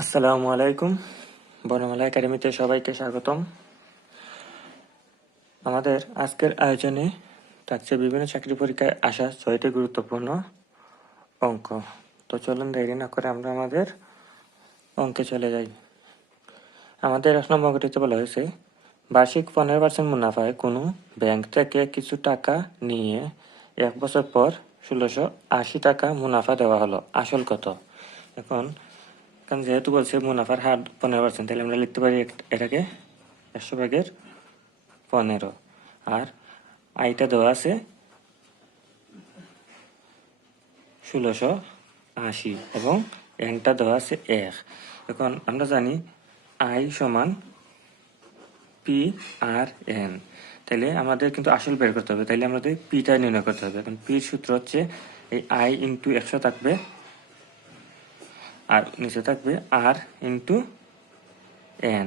আসসালামু আলাইকুম। বর্ণমালা একাডেমিতে সবাইকে স্বাগতম। আমাদের আজকের আয়োজনে থাকছে বিভিন্ন চাকরি পরীক্ষায় আসা 6টি গুরুত্বপূর্ণ অঙ্ক। তো চলুন দেরি না করে আমরা আমাদের অঙ্কে চলে যাই। আমাদের 1 নম্বর অঙ্কটিতে বলা হয়েছে, বার্ষিক 15% মুনাফায় কোনো ব্যাংক থেকে কিছু টাকা নিয়ে 1 বছর পর 1680 টাকা মুনাফা দেওয়া হলো, আসল কত? এখন যেহেতু বলছে মুনাফার হার 15%, তাহলে আমরা লিখতে পারি এটাকে 100/15। আর আয়টা দেওয়া আছে 1680 এবং এনটা দেওয়া আছে 1। এখন আমরা জানি আই সমান পি আর এন, তাহলে আমাদের কিন্তু আসল বের করতে হবে। তাইলে আমাদের পিটা নির্ণয় করতে হবে। এখন পির সূত্র হচ্ছে এই আই ইন্টু 100 থাকবে, আর নিচে থাকবে আর ইন্টু এন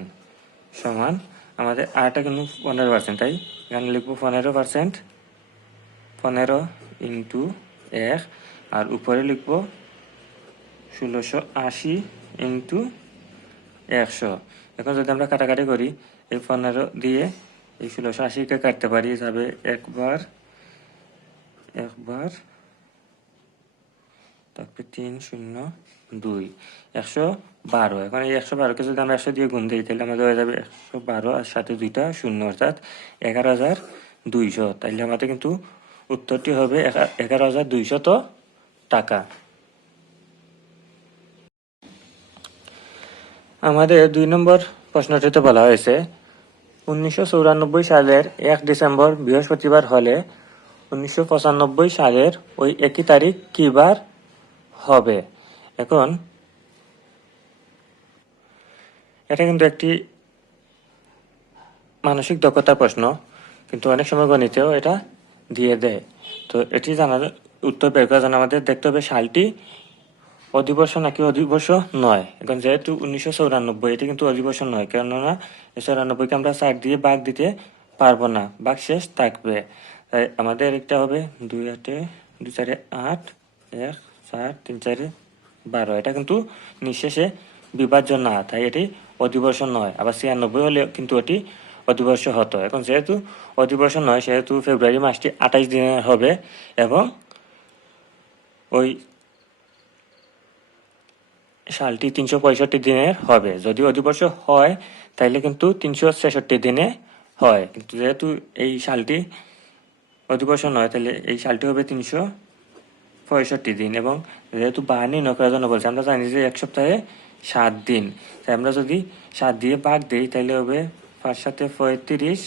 সমান আমাদের আরটা কিন্তু 15%, তাই এখানে লিখবো 15%, 15 ইন্টু 1, আর উপরে লিখবো 1680 ইন্টু 100। এখন যদি আমরা কাটাকাটি করি, এই 15 দিয়ে এই 1680কে কাটতে পারি, যাবে একবার, তারপরে 3 0 2 112। এখন এই 112কে যদি আমরা 100 দিয়ে গুণ দিই, তাহলে আমাদের হয়ে যাবে 112 আর সাথে 2টা শূন্য, অর্থাৎ 11,200। তাইলে আমাদের কিন্তু উত্তরটি হবে 11,200 টাকা। আমাদের 2 নম্বর প্রশ্নটিতে বলা হয়েছে, 1994 সালের 1 ডিসেম্বর বৃহস্পতিবার হলে 1995 সালের ওই একই তারিখ কী বার হবে? এখন এটা কিন্তু একটি মানসিক দক্ষতার প্রশ্ন, কিন্তু অনেক সময় গণিতেও এটা দিয়ে দেয়। তো এটি জানার উত্তর বের করার জন্য আমাদের দেখতে হবে সালটি অধিবর্ষ নাকি অধিবর্ষ নয়। এখন যেহেতু 1994, এটি কিন্তু অধিবর্ষ নয়, কেননা 94কে আমরা 4 দিয়ে ভাগ দিতে পারবো না, ভাগ শেষ থাকবে। তাই আমাদের একটা হবে 2 8 2 4 8 1 4 3 4 12। এটা কিন্তু নিঃশেষে বিভাজ্য না, তাই এটি অধিবর্ষ নয়। আবার 96 হলে কিন্তু এটি অধিবর্ষ হতো। এখন যেহেতু অধিবর্ষ নয়, সেহেতু ফেব্রুয়ারি মাসটি 28 দিনের হবে এবং ওই সালটি 365 দিনের হবে। যদি অধিবর্ষ হয় তাইলে কিন্তু 366 দিনে হয়, কিন্তু যেহেতু এই সালটি অধিবর্ষ নয়, তাহলে এই সালটি হবে 365 দিন। এবং যেহেতু বার নির্ণয় করার জন্য বলছে, আমরা জানি যে 1 সপ্তাহে 7 দিন, তাই আমরা যদি 7 দিয়ে ভাগ দিই, তাহলে হবে 5 7 35,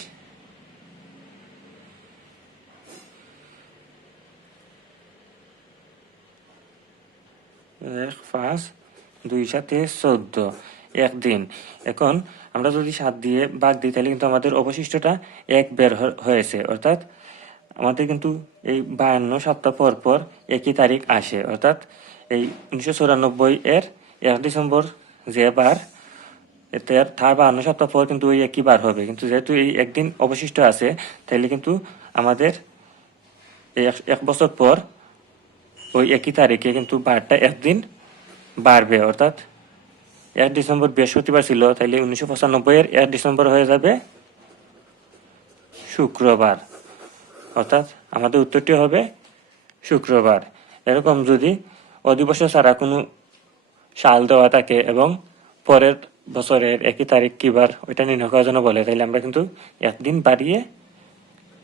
5 2 7 14 একদিন। এখন আমরা যদি 7 দিয়ে ভাগ দিই, তাহলে কিন্তু আমাদের অবশিষ্টটা 1 বের হয়েছে, অর্থাৎ আমাদের কিন্তু এই 52 সপ্তাহ পর পর একই তারিখ আসে, অর্থাৎ এই 1994 এর 1 ডিসেম্বর যে বার, এতে তার 52 সপ্তাহ পর কিন্তু ওই একই বার হবে। কিন্তু যেহেতু এই একদিন অবশিষ্ট আছে, তাহলে কিন্তু আমাদের এই 1 বছর পর ওই একই তারিখে কিন্তু বারটা একদিন বাড়বে, অর্থাৎ 1 ডিসেম্বর বৃহস্পতিবার ছিল, তাইলে 1995 এর 1 ডিসেম্বর হয়ে যাবে শুক্রবার, অর্থাৎ আমাদের উত্তরটি হবে শুক্রবার। এরকম যদি অধিবর্ষ ছাড়া কোনো সাল দেওয়া থাকে এবং পরের বছরের একই তারিখ কি বার ওইটা নির্ণয় করার জন্য বলে, তাহলে আমরা কিন্তু একদিন বাড়িয়ে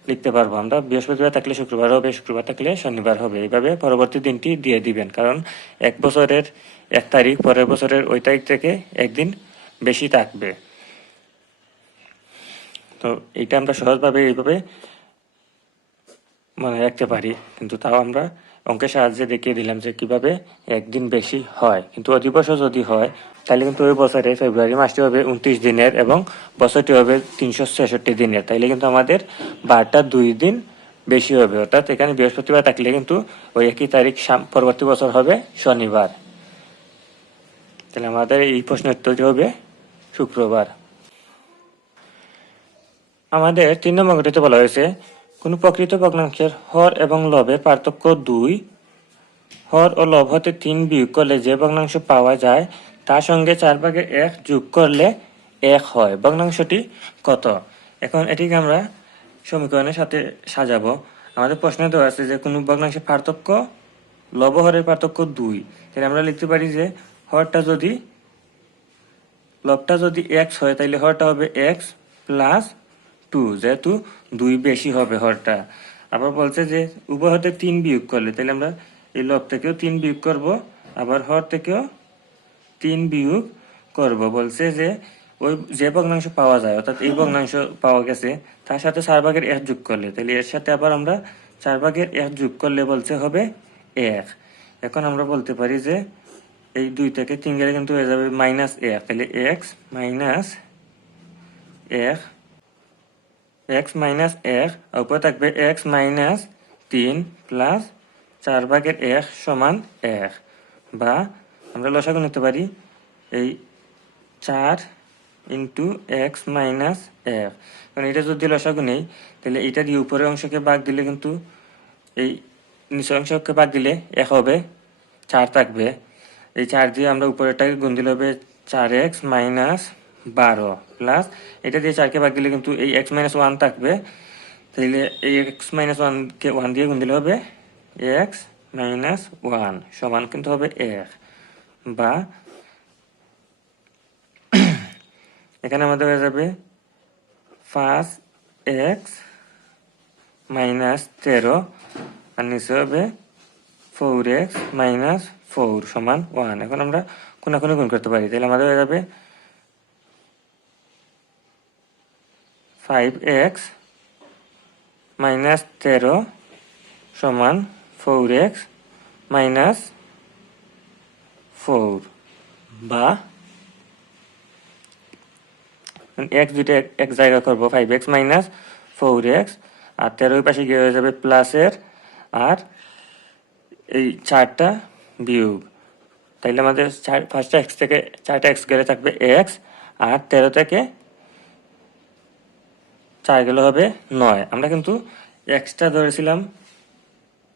লিখতে পারবো। আমরা বৃহস্পতিবার থাকলে শুক্রবার হবে, শুক্রবার থাকলে শনিবার হবে, এইভাবে পরবর্তী দিনটি দিয়ে দিবেন, কারণ 1 বছরের 1 তারিখ পরের বছরের ওই তারিখ থেকে একদিন বেশি থাকবে। তো এইটা আমরা সহজভাবে এইভাবে মনে রাখতে পারি, কিন্তু তাও আমরা অঙ্কের সাহায্যে দেখিয়ে দিলাম যে কিভাবে একদিন বেশি হয়। কিন্তু অধিবর্ষ যদি হয়, তাহলে কিন্তু ওই বছরে ফেব্রুয়ারি মাসটি হবে 29 দিনের এবং বছরটি হবে 366 দিনের, তাইলে কিন্তু আমাদের বারটা 2 দিন বেশি হবে, অর্থাৎ এখানে বৃহস্পতিবার থাকলে কিন্তু ওই একই তারিখ পরবর্তী বছর হবে শনিবার। তাহলে আমাদের এই প্রশ্নের উত্তরটি হবে শুক্রবার। আমাদের 3 নম্বর ঘটিতে বলা হয়েছে, কোন প্রকৃত ভগ্নাংশের হর এবং লবের পার্থক্য 2, হর ও লব হতে 3 বিয়োগ করলে যে ভগ্নাংশ পাওয়া যায় তার সঙ্গে 4/1 যোগ করলে 1 হয়। ভগ্নাংশটি কত? এখন এটিকে আমরা সমীকরণের সাথে সাজাবো। আমাদের প্রশ্নে দেওয়া আছে যে কোনো ভগ্নাংশের পার্থক্য লব হরের পার্থক্য 2, তাহলে আমরা লিখতে পারি যে লবটা যদি x হয় তাহলে হরটা হবে x প্লাস 2, যেহেতু 2 বেশি হবে হরটা। আবার বলছে যে উভয় হতে 3 বিয়োগ করলে, তাহলে আমরা এই লব থেকেও 3 বিয়োগ করব, আবার হর থেকেও 3 বিয়োগ করব। বলছে যে ওই যে ভগ্নাংশ পাওয়া যায়, অর্থাৎ এই ভগ্নাংশ পাওয়া গেছে, তার সাথে 4/1 যোগ করলে, তাহলে এর সাথে আবার আমরা 4/1 যোগ করলে বলছে হবে 1। এখন আমরা বলতে পারি যে এই 2 থেকে 3 গেলে কিন্তু হয়ে যাবে -1, তাহলে x মাইনাস 1, x মাইনাস 1, উপরে থাকবে x মাইনাস 3 প্লাস 4/1 সমান 1, বা আমরা লসাগু নিতে পারি এই 4 ইন্টু এক্স মাইনাস 1। কারণ এটা যদি লসাগু নেই, তাহলে এটা দিয়ে উপরের অংশকে ভাগ দিলে কিন্তু এই নিচের অংশকে ভাগ দিলে 1 হবে, 4 থাকবে। এই 4 দিয়ে আমরা উপরেরটাকে গুণ দিলে হবে 4x মাইনাস 12 প্লাস এটা দিয়ে 4কে ভাগ দিলে কিন্তু এই x মাইনাস 1 থাকবে, তাহলে এই x মাইনাস 1কে 1 দিয়ে গুণ দিলে হবে x মাইনাস 1 সমান কিন্তু হবে 1, বা এখানে আমাদের হয়ে যাবে 5x মাইনাস 13 আর নিচে হবে 4x মাইনাস 4 সমান 1। এখন আমরা কোনাকুনি গুণ করতে পারি, তাহলে আমাদের হয়ে যাবে 5x মাইনাস 13 সমান 4x মাইনাস 4, বা x দুইটা এক জায়গা করবো, 5x মাইনাস 4x আর 13 পাশে গিয়ে হয়ে যাবে প্লাসের আর এই 4টা বিয়োগ, তাইলে আমাদের ফার্স্টটা x থেকে 4টা x গেলে থাকবে x, আর 13 থেকে 4 গেলে হবে 9। আমরা কিন্তু xটা ধরেছিলাম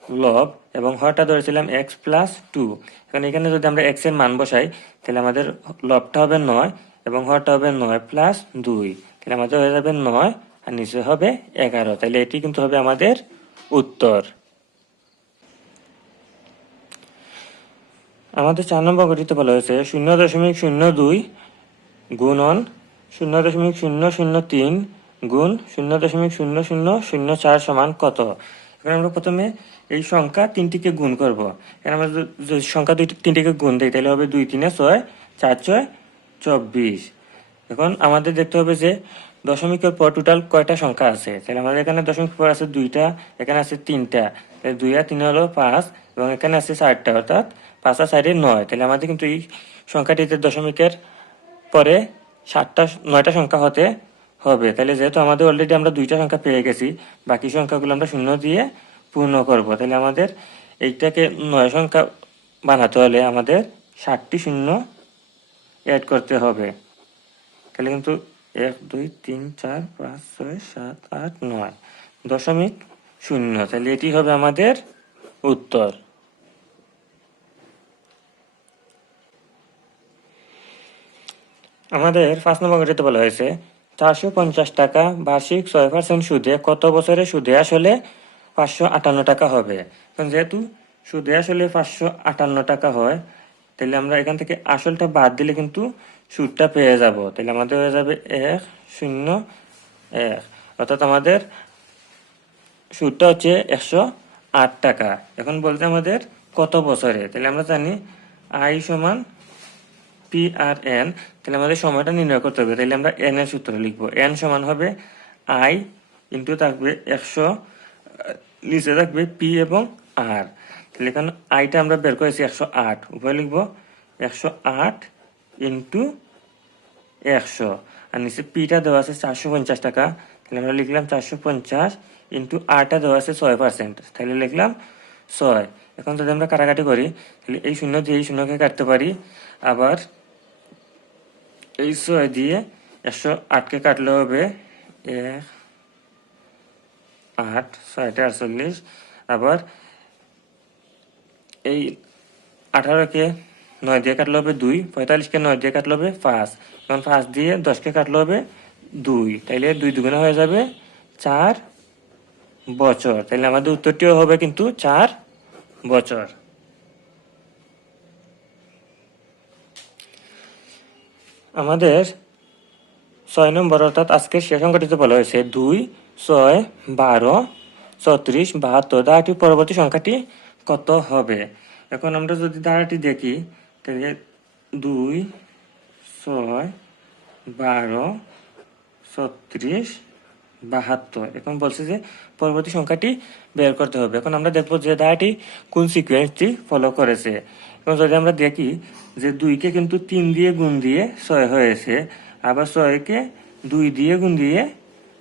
লব এবং হরটা ধরেছিলাম x প্লাস 2। এখন এখানে যদি আমরা x এর মান বসাই, তাহলে আমাদের লবটা হবে 9 এবং হরটা হবে 9 প্লাস 2, তাহলে আমাদের হয়ে যাবে 9 আর নিচে হবে 11। তাহলে এটি কিন্তু হবে আমাদের উত্তর। আমাদের 4 নম্বর গঠিত বলা হয়েছে 0.02 গুণন 0.003 গুণ 0.0004 সমান কত? এখন আমরা প্রথমে এই সংখ্যা তিনটিকে গুণ করব। এখন আমরা যদি সংখ্যা তিনটিকে গুণ দিই, তাহলে হবে 2 3 6, 4 6 24। এখন আমাদের দেখতে হবে যে দশমিকের পর টোটাল কয়টা সংখ্যা আছে। তাহলে আমাদের এখানে দশমিক পর আছে 2টা, এখানে আছে 3টা, তাহলে 2 আর 3 হলো 5, এবং এখানে আছে 4টা, অর্থাৎ 5 আর 4 9। তাহলে আমাদের কিন্তু এই সংখ্যাটিতে দশমিকের পরে 9টা সংখ্যা হতে হবে। তাহলে যেহেতু আমাদের অলরেডি আমরা 2টা সংখ্যা পেয়ে গেছি, বাকি সংখ্যাগুলো আমরা 0 দিয়ে পূর্ণ করব। তাহলে আমাদের এইটাকে 9 সংখ্যা বানাতে হলে আমাদের 7টি শূন্য অ্যাড করতে হবে। তাহলে কিন্তু 1 2 3 4 5 6 7 8 9 দশমিক 0। তাহলে এটি হবে আমাদের উত্তর। আমাদের 5 নম্বর গঠিত বলা হয়েছে 450 টাকা বার্ষিক 6% সুদে কত বছরে সুদে আসলে 558 টাকা হবে। কারণ যেহেতু সুদে আসলে 558 টাকা হয়, তাহলে আমরা এখান থেকে আসলটা বাদ দিলে কিন্তু সুদটা পেয়ে যাব। তাহলে আমাদের হয়ে যাবে 1 0 1, অর্থাৎ আমাদের সুদটা হচ্ছে 108 টাকা। এখন বলতে আমাদের কত বছরে, তাহলে আমরা জানি আই সমান পি আর এন, তাহলে আমাদের সময়টা নির্ণয় করতে হবে। তাহলে আমরা এন এর সূত্র লিখবো, এন সমান হবে আই ইন্টু থাকবে 100, নিচে থাকবে পি এবং আর। তাহলে এখানে আইটা আমরা বের করেছি 108, উপরে লিখবো 108 ইন্টু 100, আর নিচে পিটা দেওয়া আছে 450 টাকা, তাহলে আমরা লিখলাম 450 ইন্টু আরটা দেওয়া আছে 6%, তাহলে লিখলাম 6। এখন যদি আমরা কাটাকাটি করি, তাহলে এই শূন্য দিয়ে এই শূন্যকে কাটতে পারি, আবার এই 6 দিয়ে 108কে কাটলে হবে 1 8 6 48, আবার এই 18কে 9 দিয়ে কাটলে হবে 2, 45কে 9 দিয়ে কাটলে হবে 5, এখন 5 দিয়ে 10কে কাটলে হবে 2, তাইলে 2 দুগুণে হয়ে যাবে 4 বছর। তাইলে আমাদের উত্তরটিও হবে কিন্তু 4 বছর। আমাদের 6 নম্বর অর্থাৎ আজকের শেষ সংখ্যাটিতে বলা হয়েছে 2, 6, 12, 34, 72 ধারাটির পরবর্তী সংখ্যাটি কত হবে। এখন আমরা যদি ধারাটি দেখি তাহলে 2, 6, 12, 36, 72, এখন বলছে যে পরবর্তী সংখ্যাটি বের করতে হবে। এখন আমরা দেখবো যে ধারাটি কোন সিকোয়েন্সটি ফলো করেছে। এখন যদি আমরা দেখি যে 2কে কিন্তু 3 দিয়ে গুণ দিয়ে 6 হয়েছে, আবার 6কে 2 দিয়ে গুণ দিয়ে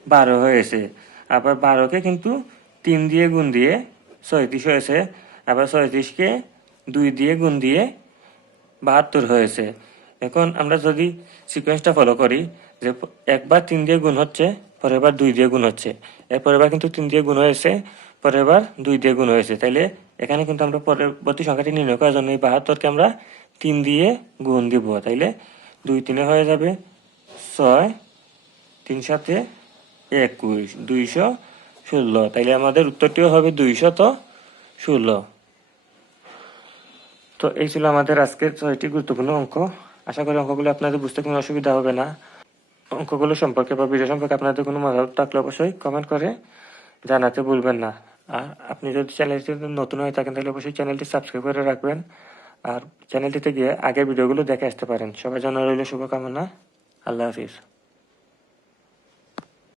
12 হয়েছে, আবার 12কে কিন্তু 3 দিয়ে গুণ দিয়ে 36 হয়েছে, আবার 36কে 2 দিয়ে গুণ দিয়ে 72 হয়েছে। এখন আমরা যদি সিকোয়েন্সটা ফলো করি যে একবার 3 দিয়ে গুণ হচ্ছে, পরের বার 2 দিয়ে গুণ হচ্ছে, এরপরের বার কিন্তু 3 দিয়ে গুণ হয়েছে, পরের বার 2 দিয়ে গুণ হয়েছে, তাইলে এখানে কিন্তু আমরা পরবর্তী সংখ্যাটি নির্ণয় করার জন্য এই 72কে আমরা 3 দিয়ে গুণ দিব, তাইলে 2 3 হয়ে যাবে 6, 3 সাথে 21, 216, তাইলে আমাদের উত্তরটিও হবে 216। তো এই ছিল আমাদের আজকের 6টি গুরুত্বপূর্ণ অঙ্ক। আশা করি অঙ্কগুলো আপনাদের বুঝতে কোনো অসুবিধা হবে না। অঙ্কগুলো সম্পর্কে বা ভিডিও সম্পর্কে আপনাদের কোনো মতামত থাকলে অবশ্যই কমেন্ট করে জানাতে ভুলবেন না। আর আপনি যদি চ্যানেলটি নতুন হয়ে থাকেন তাহলে অবশ্যই চ্যানেলটি সাবস্ক্রাইব করে রাখবেন, আর চ্যানেলটিতে গিয়ে আগের ভিডিওগুলো দেখে আসতে পারেন। সবার জন্য রইল শুভকামনা। আল্লাহ হাফিজ।